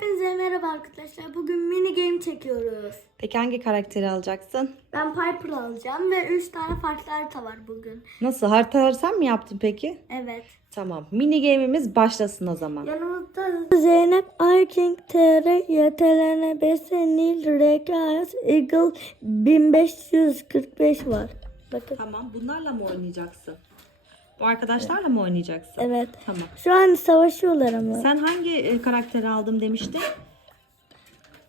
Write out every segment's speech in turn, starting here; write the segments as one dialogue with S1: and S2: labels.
S1: Hepinize merhaba arkadaşlar. Bugün mini game çekiyoruz.
S2: Peki hangi karakteri alacaksın?
S1: Ben Piper alacağım ve 3 tane farklı harita var bugün.
S2: Nasıl? Haritaları sen mi yaptın peki?
S1: Evet.
S2: Tamam. Mini game'imiz başlasın o zaman.
S1: Yanımızda Zeynep, Ayking, TR, YTLN, BS, Nil, RKS, Eagle 1545 var. Bakın.
S2: Tamam. Bunlarla mı oynayacaksın? Bu arkadaşlarla mı oynayacaksın?
S1: Evet.
S2: Tamam.
S1: Şu an savaşıyorlar ama.
S2: Sen hangi e, karakteri aldım demiştin?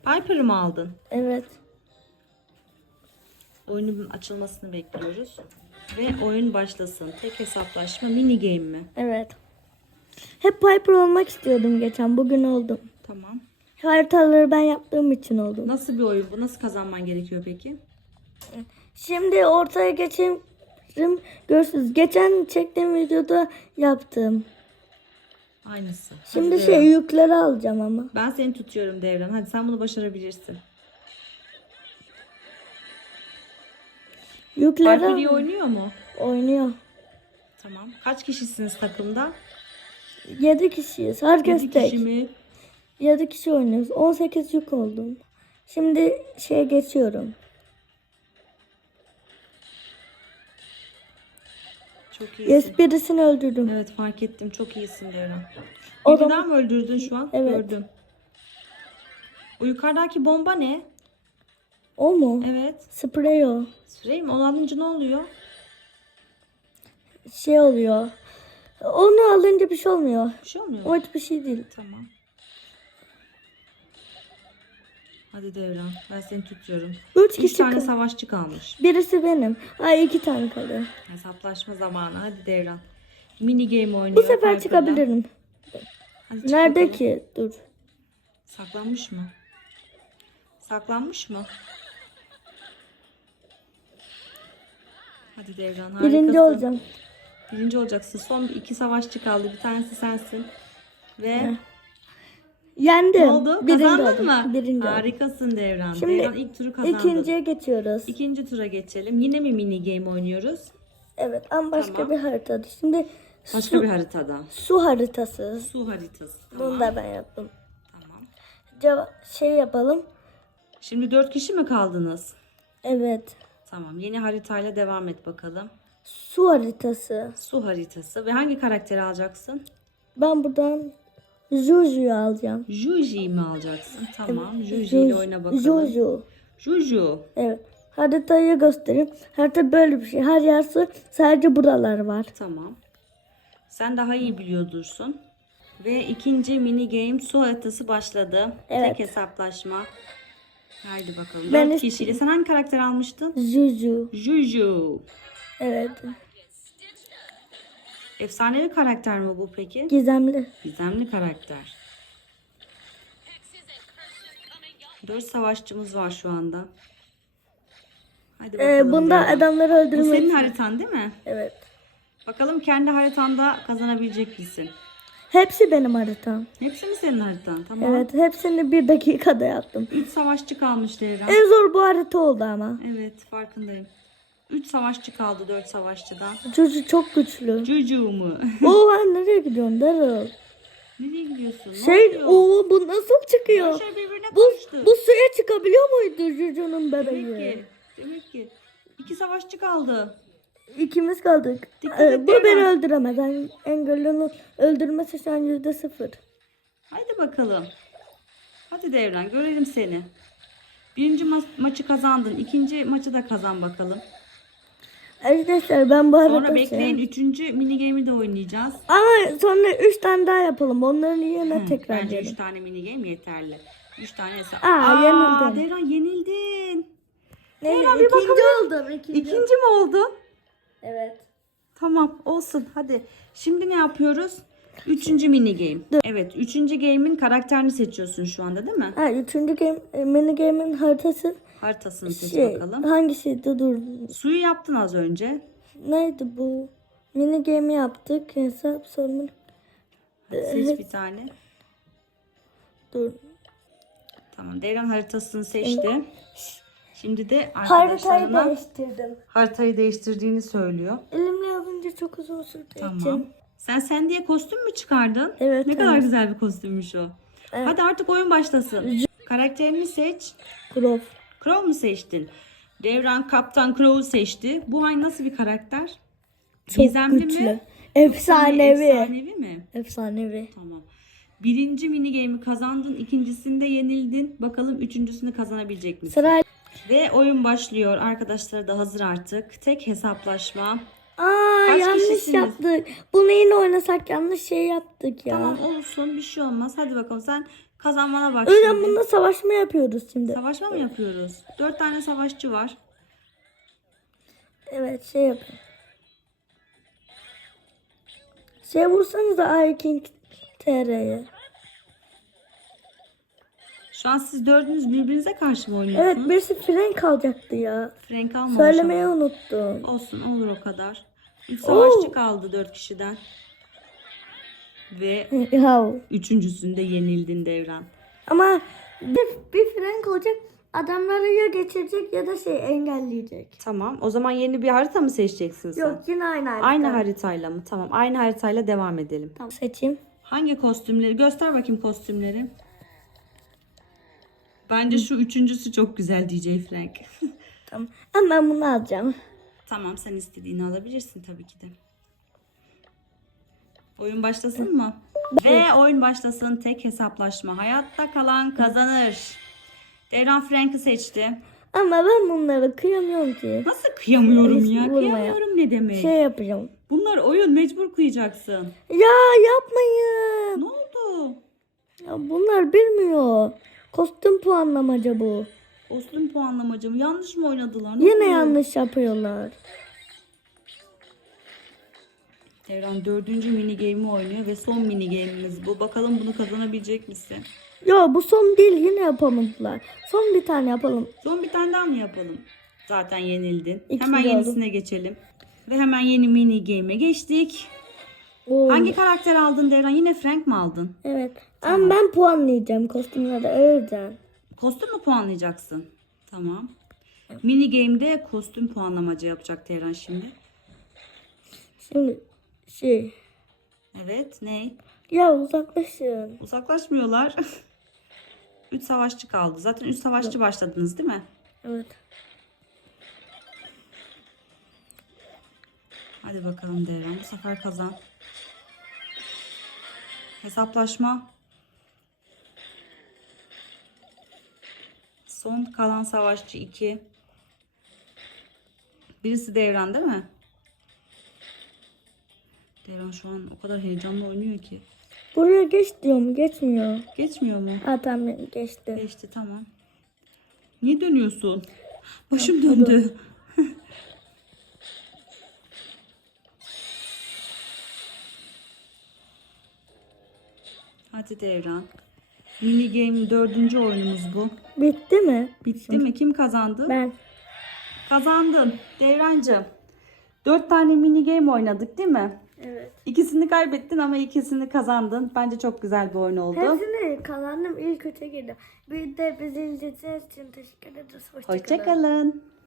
S2: Piper'ı mı aldın?
S1: Evet.
S2: Oyunun açılmasını bekliyoruz. Ve oyun başlasın. Tek hesaplaşma mini game mi?
S1: Evet. Hep Piper olmak istiyordum geçen. Bugün oldum.
S2: Tamam.
S1: Haritaları ben yaptığım için oldum.
S2: Nasıl bir oyun bu? Nasıl kazanman gerekiyor peki?
S1: Şimdi ortaya geçeyim. Görüşürüz. Geçen çektiğim videoda yaptım.
S2: Aynısı. Hadi
S1: Şimdi
S2: Devran.
S1: şey yükleri alacağım ama.
S2: Ben seni tutuyorum Devran. Hadi sen bunu başarabilirsin.
S1: Yükleri
S2: Piper iyi oynuyor mu?
S1: oynuyor.
S2: Tamam. Kaç kişisiniz takımda?
S1: 7 kişiyiz. Herkes
S2: 7
S1: tek.
S2: kişi mi?
S1: 7 kişi oynuyoruz. 18 yük oldum. Şimdi şeye geçiyorum.
S2: Çok iyisin.
S1: Yes, birisini öldürdüm.
S2: Evet fark ettim. Çok iyisin Devran.
S1: O
S2: Bir
S1: da-
S2: daha mı öldürdün şu an?
S1: Evet.
S2: Gördüm. O yukarıdaki bomba ne?
S1: O mu?
S2: Evet.
S1: Sprey o.
S2: Sprey mi? Onu alınca ne oluyor?
S1: Şey oluyor. Onu alınca bir şey olmuyor.
S2: Bir şey olmuyor mu?
S1: O hiçbir şey değil.
S2: Tamam. Hadi Devran. Ben seni tutuyorum.
S1: 3
S2: Üç
S1: kişi
S2: tane
S1: kal-
S2: savaşçı kalmış.
S1: Birisi benim. Ay iki tane kalıyor.
S2: Hesaplaşma zamanı. Hadi Devran. Mini game oynuyor.
S1: Bu sefer
S2: Piper'la.
S1: çıkabilirim.
S2: Hadi çık
S1: Nerede
S2: bakalım.
S1: ki? Dur.
S2: Saklanmış mı? Saklanmış mı? Hadi Devran harikasın.
S1: Birinci olacağım.
S2: Birinci olacaksın. Son iki savaşçı kaldı. Bir tanesi sensin. Ve
S1: Yendim.
S2: ne oldu?
S1: Birinci
S2: Kazandın
S1: oldum.
S2: mı?
S1: Birinci oldum.
S2: Harikasın Devran.
S1: Şimdi
S2: Devran ilk turu kazandı.
S1: İkinciye geçiyoruz.
S2: İkinci tura geçelim. Yine mi mini game oynuyoruz?
S1: Evet ama başka
S2: Tamam.
S1: bir haritada. Şimdi
S2: Başka
S1: su,
S2: bir haritada.
S1: su haritası.
S2: Su haritası.
S1: Bunu
S2: Tamam.
S1: da ben yaptım.
S2: Tamam.
S1: Ceva şey yapalım.
S2: Şimdi dört kişi mi kaldınız?
S1: Evet.
S2: Tamam. Yeni haritayla devam et bakalım.
S1: Su haritası.
S2: Su haritası. Ve hangi karakteri alacaksın?
S1: Ben buradan Juju'yu alacağım.
S2: Juji'yi mi alacaksın? Tamam. Juji ile oyna bakalım.
S1: Juju.
S2: Juju.
S1: Evet. Haritayı göstereyim. Harita böyle bir şey. Her yer su. Sadece buralar var.
S2: Tamam. Sen daha iyi biliyordursun. Ve ikinci mini game su haritası başladı.
S1: Evet.
S2: Tek hesaplaşma. Haydi bakalım.
S1: Ben
S2: Dört kişiyle. Sen hangi karakteri almıştın?
S1: Juju.
S2: Juju.
S1: Evet.
S2: Efsanevi karakter mi bu peki?
S1: Gizemli.
S2: Gizemli karakter. Dört savaşçımız var şu anda. Hadi bakalım.
S1: Ee, bunda
S2: Devran.
S1: adamları
S2: Bu
S1: öldürmek.
S2: senin haritan değil mi?
S1: Evet.
S2: Bakalım kendi haritanda kazanabilecek misin?
S1: Hepsi benim haritam.
S2: Hepsi mi senin haritan? Tamam.
S1: Evet. Hepsini bir dakikada yaptım.
S2: Üç savaşçı kalmış Devran.
S1: En zor bu harita oldu ama.
S2: Evet farkındayım. Üç savaşçı kaldı dört savaşçıdan.
S1: Juju çok güçlü.
S2: Cucu mu?
S1: Oo ben nereye gidiyorsun Daryl?
S2: Nereye gidiyorsun? Ne
S1: Şey
S2: oluyor?
S1: o bu nasıl çıkıyor?
S2: Şey birbirine
S1: Bu,
S2: karıştı.
S1: bu suya çıkabiliyor muydu Juju'nun
S2: Demek
S1: bebeği?
S2: ki. Demek ki. İki savaşçı kaldı.
S1: İkimiz kaldık.
S2: Dikkat
S1: Ee, bu beni öldüremez. En- Engelli'nin öldürmesi şu an yüzde sıfır.
S2: Haydi bakalım. Hadi Devran görelim seni. Birinci ma- maçı kazandın. İkinci maçı da kazan bakalım.
S1: Arkadaşlar ben bu arada
S2: Sonra bekleyin.
S1: şey-
S2: Üçüncü mini game'i de oynayacağız.
S1: Ama sonra üç tane daha yapalım. Onların yerine tekrar
S2: Bence
S1: gelin.
S2: üç tane mini game yeterli. Üç tane hesap.
S1: Aa, yenildim.
S2: Devran yenildin.
S1: Ne?
S2: Devran, bir
S1: İkinci
S2: bakalım.
S1: oldum. ikinci.
S2: İkinci mi oldun?
S1: Evet.
S2: Tamam olsun hadi. Şimdi ne yapıyoruz? Üçüncü mini game. Evet üçüncü game'in karakterini seçiyorsun şu anda değil mi?
S1: Ha, üçüncü game, e, mini game'in haritası
S2: Haritasını seç
S1: şey,
S2: bakalım.
S1: hangisiydi dur.
S2: Suyu yaptın az önce.
S1: Neydi bu? Mini game yaptık. Hesap
S2: Hadi seç bir tane.
S1: dur.
S2: Tamam Devran haritasını seçti. Şimdi de
S1: Haritayı
S2: arkadaşlarına
S1: değiştirdim.
S2: haritayı değiştirdiğini söylüyor.
S1: Elimle yazınca çok uzun sürdüğü
S2: Tamam.
S1: için.
S2: Sen sen diye kostüm mü çıkardın?
S1: Evet,
S2: Ne kadar
S1: evet.
S2: güzel bir kostümmüş o. Hadi artık oyun başlasın. Karakterini seç.
S1: Crow.
S2: Crow mu seçtin? Devran Kaptan Crow'u seçti. Bu ay nasıl bir karakter?
S1: Çok
S2: Gizemli
S1: güçlü.
S2: mi?
S1: Efsanevi.
S2: Efsanevi mi?
S1: Efsanevi.
S2: Tamam. Birinci mini game'i kazandın. ikincisinde yenildin. Bakalım üçüncüsünü kazanabilecek misin?
S1: Sıra.
S2: Ve oyun başlıyor. Arkadaşlar da hazır artık. Tek hesaplaşma.
S1: Aa
S2: Kaç
S1: yanlış
S2: kişisiniz?
S1: yaptık. Bunu yine oynasak yanlış şey yaptık ya.
S2: Tamam olsun bir şey olmaz. Hadi bakalım sen kazanmana bak
S1: yüzden
S2: şimdi.
S1: bunda savaşma yapıyoruz şimdi.
S2: Savaşma mı yapıyoruz? Dört tane savaşçı var.
S1: Evet şey yapın. Şey vursanız da King TR'ye.
S2: Şu an siz dördünüz birbirinize karşı mı oynuyorsunuz?
S1: Evet birisi fren kalacaktı ya.
S2: Frank almamış
S1: Söylemeyi
S2: ama.
S1: unuttum.
S2: Olsun olur o kadar. Üç savaşçı kaldı dört kişiden. Ve üçüncüsünde yenildin Devran.
S1: Ama bir, bir fren olacak. Adamları ya geçirecek ya da şey engelleyecek.
S2: Tamam. O zaman yeni bir harita mı seçeceksin sen?
S1: Yok yine aynı harita.
S2: Aynı haritayla mı? Tamam. Aynı haritayla devam edelim.
S1: Tamam seçeyim.
S2: Hangi kostümleri? Göster bakayım kostümleri. Bence şu üçüncüsü çok güzel DJ Frank.
S1: Tamam. Ama ben bunu alacağım.
S2: tamam sen istediğini alabilirsin tabii ki de. Oyun başlasın mı? Ve oyun başlasın tek hesaplaşma. Hayatta kalan kazanır. Devran Frank'ı seçti.
S1: Ama ben bunları kıyamıyorum ki.
S2: Nasıl kıyamıyorum ya?
S1: vurma ya.
S2: Kıyamıyorum ne demek?
S1: Şey yapacağım.
S2: Bunlar oyun mecbur kıyacaksın.
S1: Ya yapmayın.
S2: Ne oldu?
S1: Ya bunlar bilmiyor. Kostüm puanlamaca bu.
S2: Kostüm puanlamacı mı? Yanlış mı oynadılar? Ne
S1: Yine
S2: oluyor?
S1: yanlış yapıyorlar.
S2: Devran dördüncü mini game'i oynuyor ve son mini game'imiz bu. Bakalım bunu kazanabilecek misin?
S1: Ya bu son değil yine yapamadılar. Son bir tane yapalım.
S2: Son bir tane daha mı yapalım? Zaten yenildin.
S1: İkinci
S2: hemen
S1: oldum.
S2: yenisine geçelim. Ve hemen yeni mini game'e geçtik.
S1: Oo.
S2: Hangi karakter aldın Devran? Yine Frank mi aldın?
S1: Evet. Ama ben puanlayacağım kostümleri öyle.
S2: Kostüm mü puanlayacaksın? Tamam. Mini game'de kostüm puanlamacı yapacak Devran şimdi.
S1: Şimdi şey.
S2: Evet. Ne?
S1: Ya uzaklaşın.
S2: Uzaklaşmıyorlar. 3 savaşçı kaldı. Zaten 3 savaşçı başladınız değil mi?
S1: Evet.
S2: Hadi bakalım Devran. Bu sefer kazan. Hesaplaşma. Son kalan savaşçı 2. Birisi Devran değil mi? Devran şu an o kadar heyecanlı oynuyor ki.
S1: Buraya geç diyorum geçmiyor.
S2: Geçmiyor mu?
S1: Ha tamam geçti.
S2: Geçti tamam. Niye dönüyorsun? Başım döndü. Hadi Devran. Mini game dördüncü oyunumuz bu.
S1: Bitti mi?
S2: Bitti mi? Kim kazandı?
S1: Ben.
S2: Kazandın. Devrancığım. Dört tane mini game oynadık değil mi?
S1: Evet.
S2: İkisini kaybettin ama ikisini kazandın. Bence çok güzel bir oyun oldu.
S1: Hepsini kazandım ilk üçe girdim. Bir de bizi izlediğiniz için teşekkür ederiz. Hoşçakalın.
S2: Hoşçakalın.